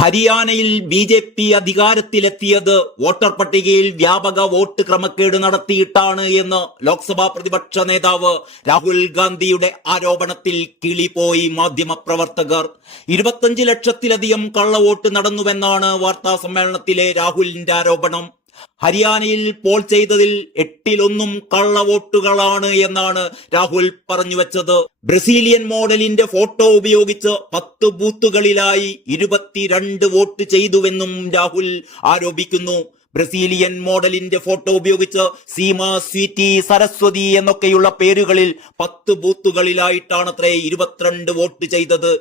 ഹരിയാനയിൽ BJP. അധികാരത്തിലെത്തിയത് voter പട്ടികയിൽ വ്യാപക വോട്ട് ക്രമക്കേട് നടത്തിയിട്ടാണ് എന്ന് ലോക്സഭാ പ്രതിപക്ഷ നേതാവ് രാഹുൽ ഗാന്ധിയുടെ ആരോപണത്തിൽ കിളിപോയി മാധ്യമപ്രവർത്തകർ. 25 ലക്ഷത്തിലധികം കള്ളവോട്ട് നടന്നുവെന്നാണ് വാർത്താ സമ്മേളനത്തിലെ രാഹുലിന്റെ ആരോപണം. ഹരിയാനയിൽ പോൾ ചെയ്തതിൽ 8-1 കള്ളവോട്ടുകളാണ് എന്നാണ് രാഹുൽ പറഞ്ഞുവെച്ചത്. ബ്രസീലിയൻ മോഡലിന്റെ ഫോട്ടോ ഉപയോഗിച്ച് 10 ബൂത്തുകളിലായി 22 വോട്ട് ചെയ്തുവെന്നും രാഹുൽ ആരോപിക്കുന്നു. ബ്രസീലിയൻ മോഡലിന്റെ ഫോട്ടോ ഉപയോഗിച്ച് സീമ, സ്വീറ്റി, സരസ്വതി എന്നൊക്കെയുള്ള പേരുകളിൽ 10 ബൂത്തുകളിലായിട്ടാണത്രേ 22 വോട്ട് ചെയ്തത്.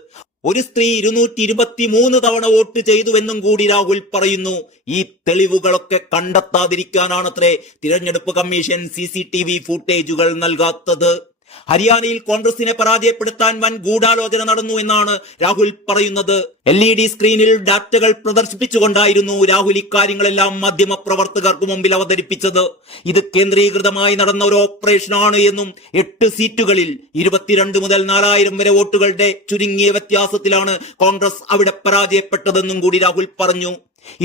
ഒരു സ്ത്രീ 223 തവണ വോട്ട് ചെയ്തുവെന്നും കൂടി രാഹുൽ പറയുന്നു. ഈ തെളിവുകളൊക്കെ കണ്ടെത്താതിരിക്കാനാണത്രേ തിരഞ്ഞെടുപ്പ് കമ്മീഷൻ CCTV ഫൂട്ടേജുകൾ നൽകാത്തത്. ഹരിയാനയിൽ കോൺഗ്രസിനെ പരാജയപ്പെടുത്താൻ വൻ ഗൂഢാലോചന നടന്നു എന്നാണ് രാഹുൽ പറയുന്നത്. LED സ്ക്രീനിൽ ഡാറ്റകൾ പ്രദർശിപ്പിച്ചുകൊണ്ടായിരുന്നു രാഹുൽ ഇക്കാര്യങ്ങളെല്ലാം മാധ്യമപ്രവർത്തകർക്ക് മുമ്പിൽ അവതരിപ്പിച്ചത്. ഇത് കേന്ദ്രീകൃതമായി നടന്ന ഒരു ഓപ്പറേഷനാണ് എന്നും 8 സീറ്റുകളിൽ 22 മുതൽ 4000 വരെ വോട്ടുകളുടെ ചുരുങ്ങിയ വ്യത്യാസത്തിലാണ് കോൺഗ്രസ് അവിടെ പരാജയപ്പെട്ടതെന്നും കൂടി രാഹുൽ പറഞ്ഞു.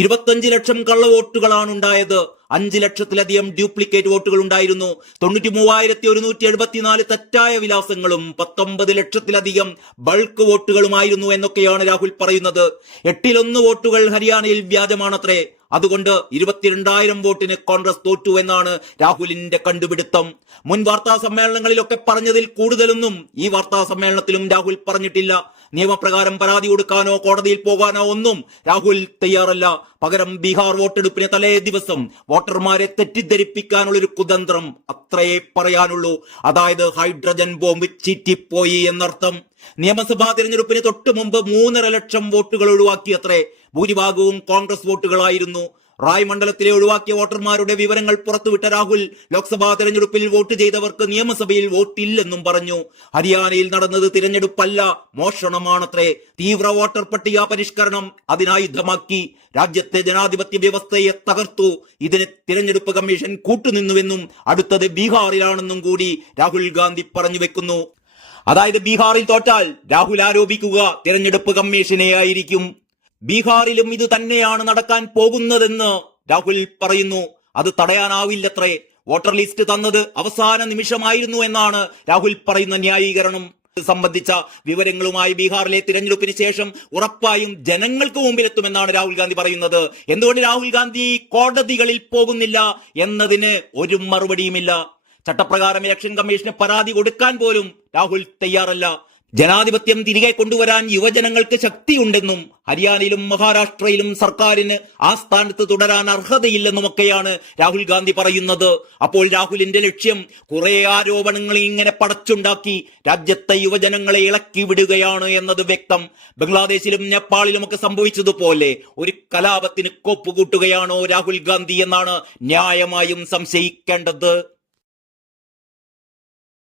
25 ലക്ഷം കള്ളവോട്ടുകളാണ് ഉണ്ടായത്. 5 ലക്ഷത്തിലധികം ഡ്യൂപ്ലിക്കേറ്റ് വോട്ടുകൾ ഉണ്ടായിരുന്നു. 93,174 തെറ്റായ വിലാസങ്ങളും 19 ലക്ഷത്തിലധികം ബൾക്ക് വോട്ടുകളുമായിരുന്നു എന്നൊക്കെയാണ് രാഹുൽ പറയുന്നത്. 8-1 വോട്ടുകൾ ഹരിയാനയിൽ വ്യാജമാണത്രേ. അതുകൊണ്ട് 22,000 വോട്ടിന് കോൺഗ്രസ് തോറ്റു എന്നാണ് രാഹുലിന്റെ കണ്ടുപിടുത്തം. മുൻ വാർത്താ സമ്മേളനങ്ങളിലൊക്കെ പറഞ്ഞതിൽ കൂടുതലൊന്നും ഈ വാർത്താ സമ്മേളനത്തിലും രാഹുൽ പറഞ്ഞിട്ടില്ല. നിയമപ്രകാരം പരാതി കൊടുക്കാനോ കോടതിയിൽ പോകാനോ ഒന്നും രാഹുൽ തയ്യാറല്ല. പകരം ബീഹാർ വോട്ടെടുപ്പിന് തലേ ദിവസം വോട്ടർമാരെ തെറ്റിദ്ധരിപ്പിക്കാനുള്ളൊരു കുതന്ത്രം അത്രയേ പറയാനുള്ളൂ. അതായത് ഹൈഡ്രജൻ ബോംബ് ചീറ്റിപ്പോയി എന്നർത്ഥം. നിയമസഭാ തിരഞ്ഞെടുപ്പിന് തൊട്ട് മുമ്പ് 3.5 ലക്ഷം വോട്ടുകൾ ഒഴിവാക്കിയത്രേ. ഭൂരിഭാഗവും കോൺഗ്രസ് വോട്ടുകളായിരുന്നു. റായ് മണ്ഡലത്തിലെ ഒഴിവാക്കിയ വോട്ടർമാരുടെ വിവരങ്ങൾ പുറത്തുവിട്ട രാഹുൽ ലോക്സഭാ തെരഞ്ഞെടുപ്പിൽ വോട്ട് ചെയ്തവർക്ക് നിയമസഭയിൽ വോട്ടില്ലെന്നും പറഞ്ഞു. ഹരിയാനയിൽ നടന്നത് തിരഞ്ഞെടുപ്പല്ല, മോഷണമാണത്രേ. തീവ്ര വോട്ടർ പട്ടിക പരിഷ്കരണം അതിനായുധമാക്കി. രാജ്യത്തെ ജനാധിപത്യ വ്യവസ്ഥയെ തകർത്തു. ഇതിന് തിരഞ്ഞെടുപ്പ് കമ്മീഷൻ കൂട്ടുനിന്നുവെന്നും അടുത്തത് ബീഹാറിലാണെന്നും കൂടി രാഹുൽ ഗാന്ധി പറഞ്ഞു വെക്കുന്നു. അതായത് ബീഹാറിൽ തോറ്റാൽ രാഹുൽ ആരോപിക്കുക തിരഞ്ഞെടുപ്പ് കമ്മീഷനെ ആയിരിക്കും. ബീഹാറിലും ഇത് തന്നെയാണ് നടക്കാൻ പോകുന്നതെന്ന് രാഹുൽ പറയുന്നു. അത് തടയാനാവില്ലത്രേ. വോട്ടർ ലിസ്റ്റ് തന്നത് അവസാന നിമിഷമായിരുന്നു എന്നാണ് രാഹുൽ പറയുന്ന ന്യായീകരണം. സംബന്ധിച്ച വിവരങ്ങളുമായി ബീഹാറിലെ തിരഞ്ഞെടുപ്പിന് ശേഷം ഉറപ്പായും ജനങ്ങൾക്ക് മുമ്പിലെത്തുമെന്നാണ് രാഹുൽ ഗാന്ധി പറയുന്നത്. എന്തുകൊണ്ട് രാഹുൽ ഗാന്ധി കോടതികളിൽ പോകുന്നില്ല എന്നതിന് ഒരു മറുപടിയുമില്ല. ചട്ടപ്രകാരം ഇലക്ഷൻ കമ്മീഷന് പരാതി കൊടുക്കാൻ പോലും രാഹുൽ തയ്യാറല്ല. ജനാധിപത്യം തിരികെ കൊണ്ടുവരാൻ യുവജനങ്ങൾക്ക് ശക്തിയുണ്ടെന്നും ഹരിയാനയിലും മഹാരാഷ്ട്രയിലും സർക്കാരിന് ആ സ്ഥാനത്ത് തുടരാൻ അർഹതയില്ലെന്നുമൊക്കെയാണ് രാഹുൽ ഗാന്ധി പറയുന്നത്. അപ്പോൾ രാഹുലിന്റെ ലക്ഷ്യം കുറെ ആരോപണങ്ങൾ ഇങ്ങനെ പടച്ചുണ്ടാക്കി രാജ്യത്തെ യുവജനങ്ങളെ ഇളക്കി വിടുകയാണ് എന്നത് വ്യക്തം. ബംഗ്ലാദേശിലും നേപ്പാളിലുമൊക്കെ സംഭവിച്ചതുപോലെ ഒരു കലാപത്തിന് കോപ്പുകൂട്ടുകയാണോ രാഹുൽ ഗാന്ധി എന്നാണ് ന്യായമായും സംശയിക്കേണ്ടത്.